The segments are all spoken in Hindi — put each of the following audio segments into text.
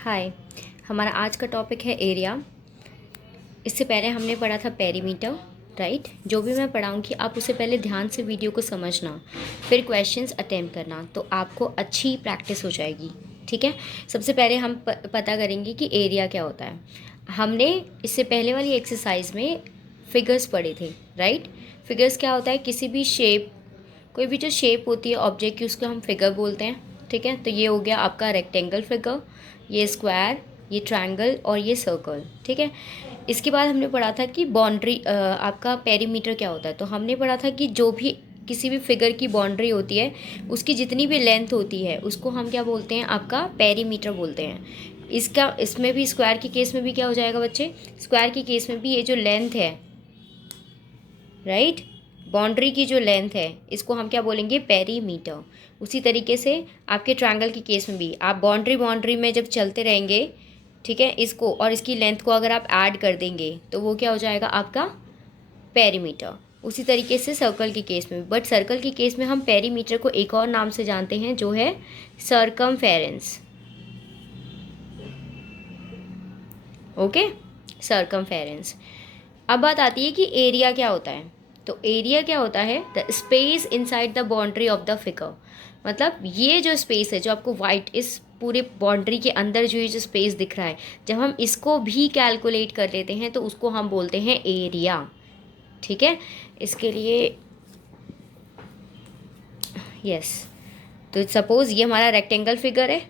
हाय। हमारा आज का टॉपिक है एरिया। इससे पहले हमने पढ़ा था पेरीमीटर, राइट। जो भी मैं पढ़ाऊँगी आप उसे पहले ध्यान से वीडियो को समझना, फिर क्वेश्चंस अटेम्प्ट करना, तो आपको अच्छी प्रैक्टिस हो जाएगी। ठीक है। सबसे पहले हम पता करेंगे कि एरिया क्या होता है। हमने इससे पहले वाली एक्सरसाइज में फिगर्स पढ़े थे, राइट। फिगर्स क्या होता है, किसी भी शेप, कोई भी जो शेप होती है ऑब्जेक्ट की, उसको हम फिगर बोलते हैं। ठीक है। तो ये हो गया आपका रेक्टेंगल फिगर, ये स्क्वायर, ये ट्रायंगल और ये सर्कल। ठीक है। इसके बाद हमने पढ़ा था कि बाउंड्री, आपका पेरीमीटर क्या होता है। तो हमने पढ़ा था कि जो भी किसी भी फिगर की बाउंड्री होती है, उसकी जितनी भी लेंथ होती है उसको हम क्या बोलते हैं, आपका पेरीमीटर बोलते हैं। इसमें भी स्क्वायर के केस में भी क्या हो जाएगा बच्चे, स्क्वायर के केस में भी ये जो लेंथ है, राइट, बाउंड्री की जो लेंथ है, इसको हम क्या बोलेंगे, पेरीमीटर। उसी तरीके से आपके ट्रायंगल के केस में भी आप बाउंड्री में जब चलते रहेंगे, ठीक है, इसको और इसकी लेंथ को अगर आप ऐड कर देंगे तो वो क्या हो जाएगा, आपका पेरीमीटर। उसी तरीके से सर्कल के केस में भी, बट सर्कल के केस में हम पेरीमीटर को एक और नाम से जानते हैं, जो है सर्कमफेरेंस। Okay, circumference. अब बात आती है कि एरिया क्या होता है। तो एरिया क्या होता है, the space inside the boundary of the figure. मतलब ये जो स्पेस है, जो आपको वाइट, इस पूरे बाउंड्री के अंदर जो ये जो स्पेस दिख रहा है, जब हम इसको भी कैलकुलेट कर लेते हैं तो उसको हम बोलते हैं एरिया। ठीक है। इसके लिए यस, तो सपोज ये हमारा रेक्टेंगल फिगर है।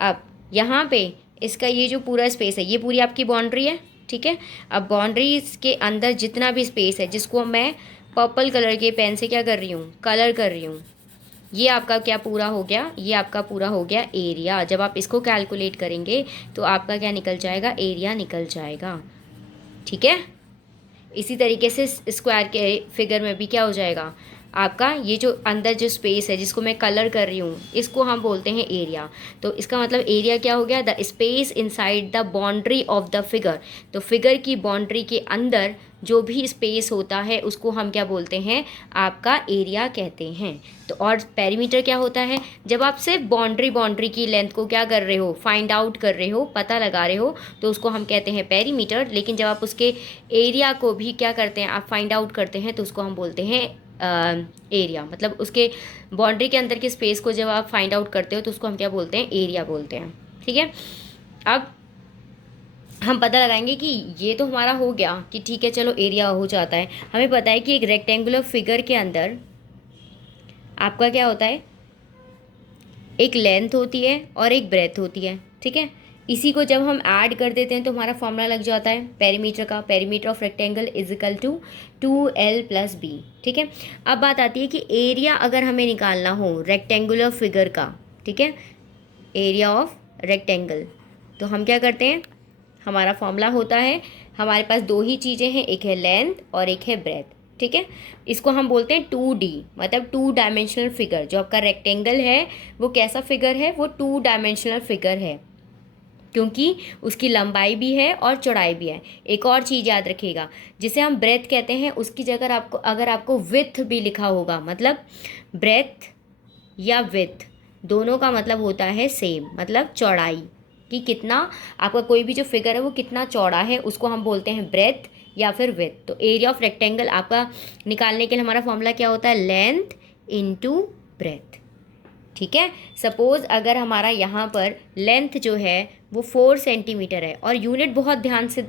अब यहाँ पे इसका ये जो पूरा स्पेस है, ये पूरी आपकी बाउंड्री है। ठीक है। अब बाउंड्री के अंदर जितना भी स्पेस है, जिसको मैं पर्पल कलर के पेन से क्या कर रही हूँ, कलर कर रही हूँ, ये आपका क्या पूरा हो गया, ये आपका पूरा हो गया एरिया। जब आप इसको कैलकुलेट करेंगे तो आपका क्या निकल जाएगा, एरिया निकल जाएगा। ठीक है। इसी तरीके से स्क्वायर के फिगर में भी क्या हो जाएगा, आपका ये जो अंदर जो स्पेस है, जिसको मैं कलर कर रही हूँ, इसको हम बोलते हैं एरिया। तो इसका मतलब एरिया क्या हो गया, the space inside the boundary of the figure. तो फिगर की बाउंड्री के अंदर जो भी स्पेस होता है उसको हम क्या बोलते हैं, आपका एरिया कहते हैं। तो और पेरीमीटर क्या होता है, जब आप सिर्फ बाउंड्री की लेंथ को क्या कर रहे हो, फाइंड आउट कर रहे हो, पता लगा रहे हो, तो उसको हम कहते हैं पेरीमीटर। लेकिन जब आप उसके एरिया को भी क्या करते हैं, आप फाइंड आउट करते हैं, तो उसको हम बोलते हैं एरिया। मतलब उसके बाउंड्री के अंदर के स्पेस को जब आप फाइंड आउट करते हो तो उसको हम क्या बोलते हैं, एरिया बोलते हैं। ठीक है। अब हम पता लगाएंगे कि ये तो हमारा हो गया कि ठीक है चलो एरिया हो जाता है। हमें पता है कि एक रेक्टेंगुलर फिगर के अंदर आपका क्या होता है, एक लेंथ होती है और एक ब्रेथ होती है। ठीक है। इसी को जब हम ऐड कर देते हैं तो हमारा फॉर्मूला लग जाता है पेरीमीटर का, perimeter of rectangle is equal to 2l+b। ठीक है। अब बात आती है कि एरिया अगर हमें निकालना हो रेक्टेंगुलर फिगर का, ठीक है, एरिया ऑफ रेक्टेंगल, तो हम क्या करते हैं, हमारा फॉर्मूला होता है, हमारे पास दो ही चीज़ें हैं, एक है लेंथ और एक है ब्रेथ। ठीक है। इसको हम बोलते हैं 2D, मतलब 2 डायमेंशनल फिगर। जो आपका रेक्टेंगल है वो कैसा फिगर है, वो 2 डायमेंशनल फिगर है, क्योंकि उसकी लंबाई भी है और चौड़ाई भी है। एक और चीज़ याद रखिएगा, जिसे हम ब्रेथ कहते हैं, उसकी जगह आपको, अगर आपको विथ भी लिखा होगा, मतलब ब्रेथ या विथ, दोनों का मतलब होता है सेम, मतलब चौड़ाई, कि कितना आपका कोई भी जो फिगर है वो कितना चौड़ा है, उसको हम बोलते हैं ब्रेथ या फिर विथ। तो एरिया ऑफ रेक्टेंगल आपका निकालने के लिए हमारा फॉर्मूला क्या होता है, लेंथ इनटू ब्रेथ। ठीक है। सपोज अगर हमारा यहाँ पर लेंथ जो है वो 4 सेंटीमीटर है, और यूनिट बहुत ध्यान से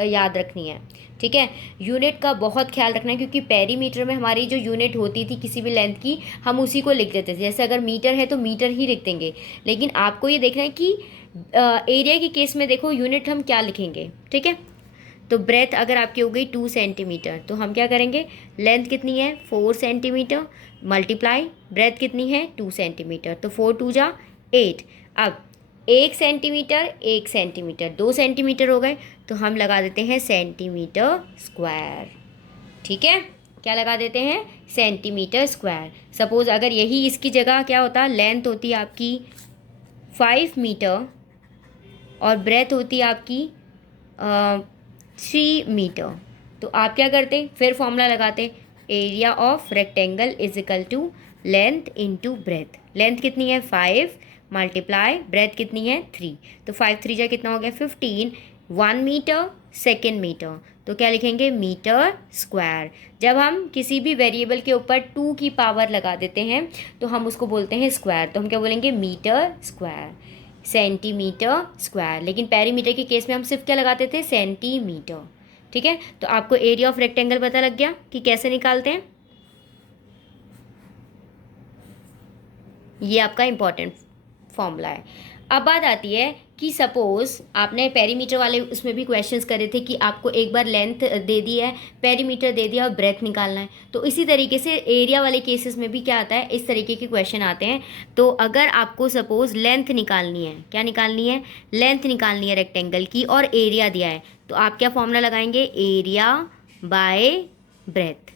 याद रखनी है। ठीक है। यूनिट का बहुत ख्याल रखना है, क्योंकि पेरीमीटर में हमारी जो यूनिट होती थी किसी भी लेंथ की, हम उसी को लिख देते थे। जैसे अगर मीटर है तो मीटर ही लिख देंगे, लेकिन आपको ये देखना है कि एरिया के केस में देखो यूनिट हम क्या लिखेंगे। ठीक है। तो ब्रेथ अगर आपकी हो गई 2 सेंटीमीटर, तो हम क्या करेंगे, लेंथ कितनी है 4 सेंटीमीटर, मल्टीप्लाई ब्रेथ कितनी है 2 सेंटीमीटर, तो 4 2 जा 8। अब 1 सेंटीमीटर 1 सेंटीमीटर 2 सेंटीमीटर हो गए, तो हम लगा देते हैं सेंटीमीटर स्क्वायर। ठीक है। क्या लगा देते हैं, सेंटीमीटर स्क्वायर। सपोज अगर यही इसकी जगह क्या होता, लेंथ होती आपकी 5 मीटर और ब्रेथ होती आपकी 3 मीटर, तो आप क्या करते, फिर फॉर्मूला लगाते area of rectangle is equal to length into breadth. Length कितनी है 5 मल्टीप्लाई ब्रेथ कितनी है 3, तो 5 3 जा कितना हो गया 15, 1 मीटर सेकेंड मीटर, तो क्या लिखेंगे मीटर स्क्वायर। जब हम किसी भी वेरिएबल के ऊपर 2 की पावर लगा देते हैं तो हम उसको बोलते हैं स्क्वायर, तो हम क्या बोलेंगे मीटर स्क्वायर, सेंटीमीटर स्क्वायर। लेकिन पेरीमीटर के केस में हम सिर्फ क्या लगाते थे सेंटीमीटर। ठीक है, तो आपको एरिया ऑफ रेक्टेंगल पता लग गया कि कैसे निकालते हैं। ये आपका इंपॉर्टेंट फॉर्मूला है। अब बात आती है कि सपोज आपने पेरीमीटर वाले उसमें भी क्वेश्चंस करे थे कि आपको एक बार लेंथ दे दी है, पेरीमीटर दे दिया और ब्रेथ निकालना है, तो इसी तरीके से एरिया वाले केसेस में भी क्या आता है, इस तरीके के क्वेश्चन आते हैं। तो अगर आपको सपोज लेंथ निकालनी है, क्या निकालनी है, लेंथ निकालनी है रेक्टेंगल की और एरिया दिया है, तो आप क्या फॉर्मूला लगाएंगे, एरिया बाय ब्रेथ।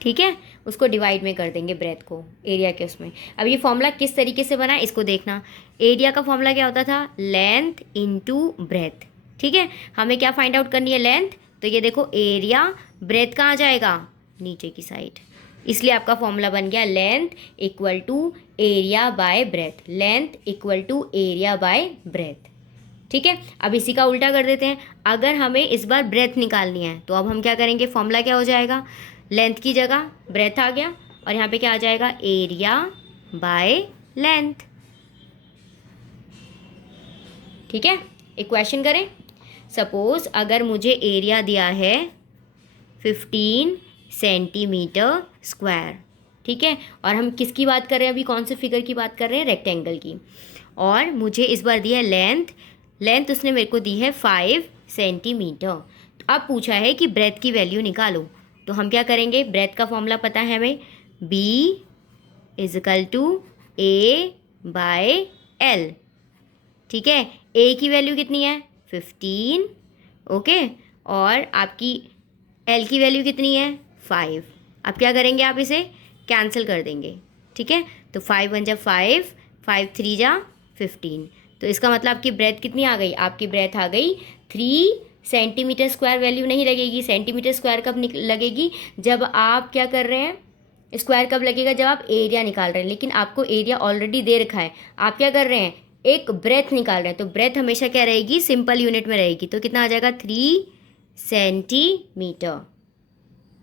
ठीक है, उसको डिवाइड में कर देंगे ब्रेथ को एरिया के उसमें। अब ये फॉर्मूला किस तरीके से बना है इसको देखना। एरिया का फॉर्मूला क्या होता था, लेंथ इनटू ब्रेथ। ठीक है, हमें क्या फाइंड आउट करनी है, लेंथ, तो ये देखो एरिया, ब्रेथ कहाँ जाएगा, नीचे की साइड, इसलिए आपका फॉर्मूला बन गया length equal to area by breadth, length equal to area by breadth. ठीक है, अब इसी का उल्टा कर देते हैं। अगर हमें इस बार ब्रेथ निकालनी है तो अब हम क्या करेंगे, फॉर्मूला क्या हो जाएगा, लेंथ की जगह ब्रेथ आ गया और यहाँ पे क्या आ जाएगा, एरिया बाय लेंथ। ठीक है, एक क्वेश्चन करें। सपोज अगर मुझे एरिया दिया है 15 सेंटीमीटर स्क्वायर, ठीक है, और हम किसकी बात कर रहे हैं, अभी कौन से फिगर की बात कर रहे हैं, रेक्टेंगल की, और मुझे इस बार दिया है लेंथ, लेंथ उसने मेरे को दी है 5 सेंटीमीटर। तो अब पूछा है कि ब्रेथ की वैल्यू निकालो, तो हम क्या करेंगे, ब्रेथ का फॉर्मूला पता है हमें, B is equal to A by L। ठीक है, A की वैल्यू कितनी है 15, ओके, और आपकी L की वैल्यू कितनी है 5। अब क्या करेंगे, आप इसे कैंसिल कर देंगे। ठीक है, तो 5 1 जा 5, 5 3 जा 15, तो इसका मतलब आपकी ब्रेथ कितनी आ गई, आपकी ब्रेथ आ गई 3 सेंटीमीटर स्क्वायर। वैल्यू नहीं लगेगी, सेंटीमीटर स्क्वायर कब लगेगी, जब आप क्या कर रहे हैं, स्क्वायर कब लगेगा, जब आप एरिया निकाल रहे हैं। लेकिन आपको एरिया ऑलरेडी दे रखा है, आप क्या कर रहे हैं, एक ब्रेथ निकाल रहे हैं, तो ब्रेथ हमेशा क्या रहेगी, सिंपल यूनिट में रहेगी, तो कितना आ जाएगा 3 सेंटीमीटर।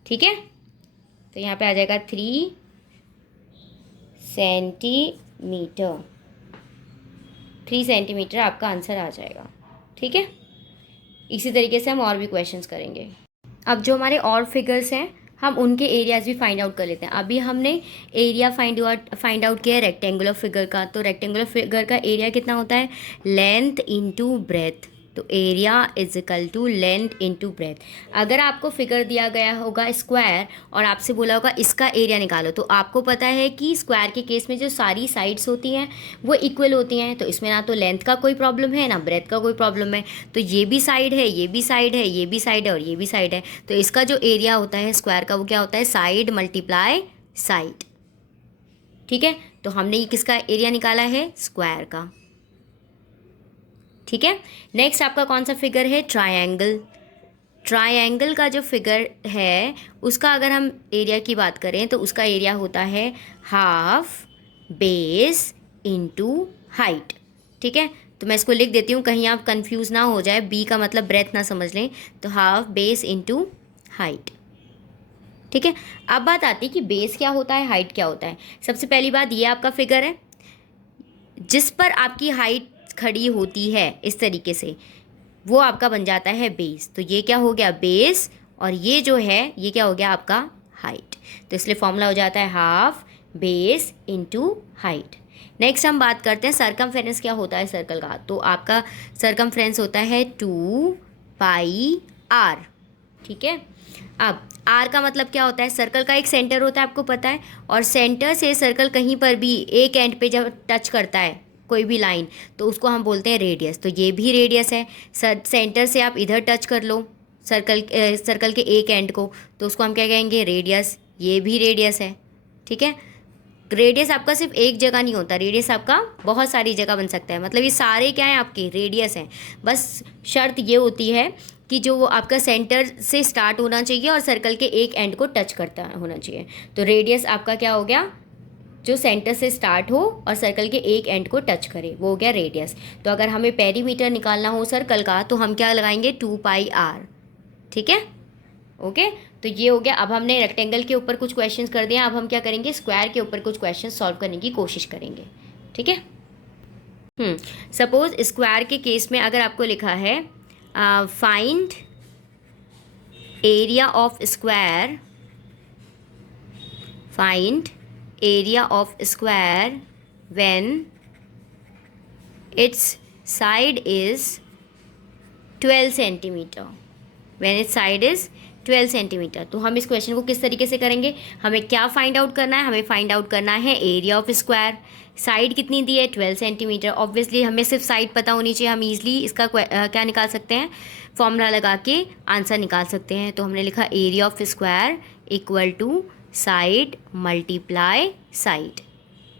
ठीक है, तो यहाँ पे आ जाएगा 3 सेंटीमीटर, 3 सेंटीमीटर आपका आंसर आ जाएगा। ठीक है, इसी तरीके से हम और भी क्वेश्चंस करेंगे। अब जो हमारे और फिगर्स हैं हम उनके एरियाज भी फाइंड आउट कर लेते हैं। अभी हमने एरिया फाइंड आउट किया है रेक्टेंगुलर फिगर का, तो रेक्टेंगुलर फिगर का एरिया कितना होता है, लेंथ इनटू ब्रेथ, तो area is equal to length into breadth. अगर आपको फिगर दिया गया होगा स्क्वायर और आपसे बोला होगा इसका एरिया निकालो, तो आपको पता है कि स्क्वायर के केस में जो सारी साइड्स होती हैं वो इक्वल होती हैं, तो इसमें ना तो लेंथ का कोई प्रॉब्लम है ना ब्रेथ का कोई प्रॉब्लम है, तो ये भी साइड है, ये भी साइड है, ये भी साइड है और ये भी साइड है, तो इसका जो एरिया होता है स्क्वायर का वो क्या होता है, साइड मल्टीप्लाई साइड। ठीक है, तो हमने ये किसका एरिया निकाला है, स्क्वायर का। ठीक है, नेक्स्ट आपका कौन सा फिगर है, ट्रायंगल। ट्रायंगल का जो फिगर है उसका अगर हम एरिया की बात करें तो उसका एरिया होता है हाफ बेस इनटू हाइट। ठीक है, तो मैं इसको लिख देती हूँ कहीं आप कंफ्यूज ना हो जाए, बी का मतलब ब्रेथ ना समझ लें, तो हाफ बेस इनटू हाइट। ठीक है, अब बात आती है कि बेस क्या होता है, हाइट क्या होता है। सबसे पहली बात, ये आपका फिगर है जिस पर आपकी हाइट खड़ी होती है इस तरीके से, वो आपका बन जाता है बेस, तो ये क्या हो गया बेस, और ये जो है ये क्या हो गया आपका हाइट, तो इसलिए फॉर्मूला हो जाता है half base into height. Next हम बात करते हैं सरकमफेरेंस क्या होता है सर्कल का, तो आपका सरकमफेरेंस होता है 2 पाई आर। ठीक है, अब आर का मतलब क्या होता है, सर्कल का एक सेंटर होता है आपको पता है, और सेंटर से सर्कल कहीं पर भी एक एंड पे जब टच करता है कोई भी लाइन तो उसको हम बोलते हैं रेडियस, तो ये भी रेडियस है। सेंटर से आप इधर टच कर लो सर्कल के एक एंड को, तो उसको हम क्या कहेंगे, रेडियस, ये भी रेडियस है। ठीक है, रेडियस आपका सिर्फ एक जगह नहीं होता, रेडियस आपका बहुत सारी जगह बन सकता है, मतलब ये सारे क्या हैं आपके रेडियस हैं, बस शर्त ये होती है कि जो वो आपका सेंटर से स्टार्ट होना चाहिए और सर्कल के एक एंड को टच करता होना चाहिए। तो रेडियस आपका क्या हो गया, जो सेंटर से स्टार्ट हो और सर्कल के एक एंड को टच करे, वो हो गया रेडियस। तो अगर हमें पेरीमीटर निकालना हो सर्कल का तो हम क्या लगाएंगे, 2πr। ठीक है, ओके। तो ये हो गया। अब हमने रेक्टेंगल के ऊपर कुछ क्वेश्चंस कर दिए, अब हम क्या करेंगे, स्क्वायर के ऊपर कुछ क्वेश्चन सॉल्व करने की कोशिश करेंगे। ठीक है। सपोज स्क्वायर के केस में अगर आपको लिखा है find area of square, find area of square when it's side is 12 centimetre, when it's side is 12 centimetre. तो हम इस क्वेश्चन को किस तरीके से करेंगे, हमें क्या फाइंड आउट करना है, हमें फाइंड आउट करना है एरिया ऑफ स्क्वायर। साइड कितनी दी है, 12 सेंटीमीटर। ऑब्वियसली हमें सिर्फ साइड पता होनी चाहिए, हम ईजिली इसका क्या निकाल सकते हैं, फॉर्मूला लगा के आंसर निकाल सकते हैं। तो हमने लिखा area of square equal to side multiply side.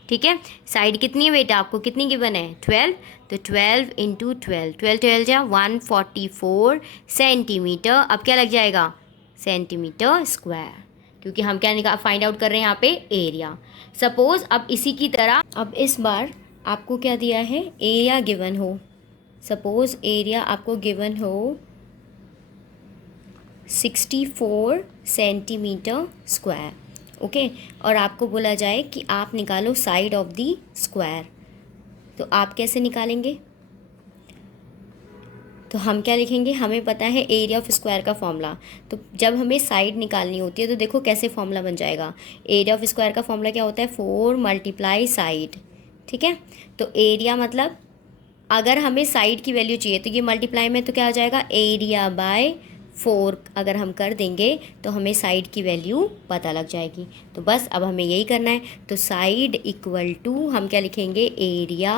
ठीक है, साइड कितनी है बेटा, आपको कितनी गिवन है, 12। तो 12 इंटू 12, 12 जा 144 सेंटीमीटर। अब क्या लग जाएगा, सेंटीमीटर स्क्वायर, क्योंकि हम क्या फाइंड आउट कर रहे हैं यहाँ पे, एरिया। सपोज अब इसी की तरह, अब इस बार आपको क्या दिया है, एरिया गिवन हो। सपोज एरिया आपको गिवन हो 64 सेंटीमीटर स्क्वायर, ओके। और आपको बोला जाए कि आप निकालो साइड ऑफ द स्क्वायर, तो आप कैसे निकालेंगे, तो हम क्या लिखेंगे, हमें पता है एरिया ऑफ स्क्वायर का फॉर्मूला। तो जब हमें साइड निकालनी होती है तो देखो कैसे फॉर्मूला बन जाएगा, एरिया ऑफ स्क्वायर का फॉर्मूला क्या होता है, 4 मल्टीप्लाई साइड। ठीक है, तो एरिया मतलब अगर हमें साइड की वैल्यू चाहिए तो ये मल्टीप्लाई में तो क्या आ जाएगा, एरिया बाय 4 अगर हम कर देंगे तो हमें साइड की वैल्यू पता लग जाएगी। तो बस अब हमें यही करना है। तो साइड इक्वल टू हम क्या लिखेंगे, एरिया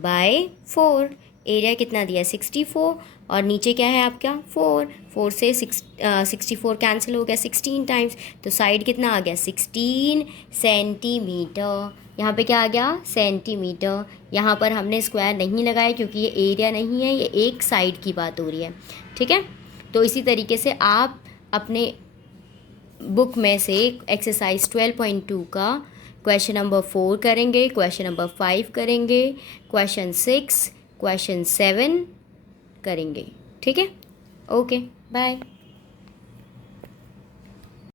बाय 4। एरिया कितना दिया, 64, और नीचे क्या है आपका 4, 4 से 64 कैंसिल हो गया 16 टाइम्स। तो साइड कितना आ गया, 16 सेंटीमीटर। यहाँ पे क्या आ गया, सेंटीमीटर। यहाँ पर हमने स्क्वायर नहीं लगाया क्योंकि ये एरिया नहीं है, ये एक साइड की बात हो रही है। ठीक है, तो इसी तरीके से आप अपने बुक में से एक्सरसाइज 12.2 का क्वेश्चन नंबर 4 करेंगे, क्वेश्चन नंबर 5 करेंगे, क्वेश्चन 6, क्वेश्चन 7 करेंगे। ठीक है, ओके, बाय।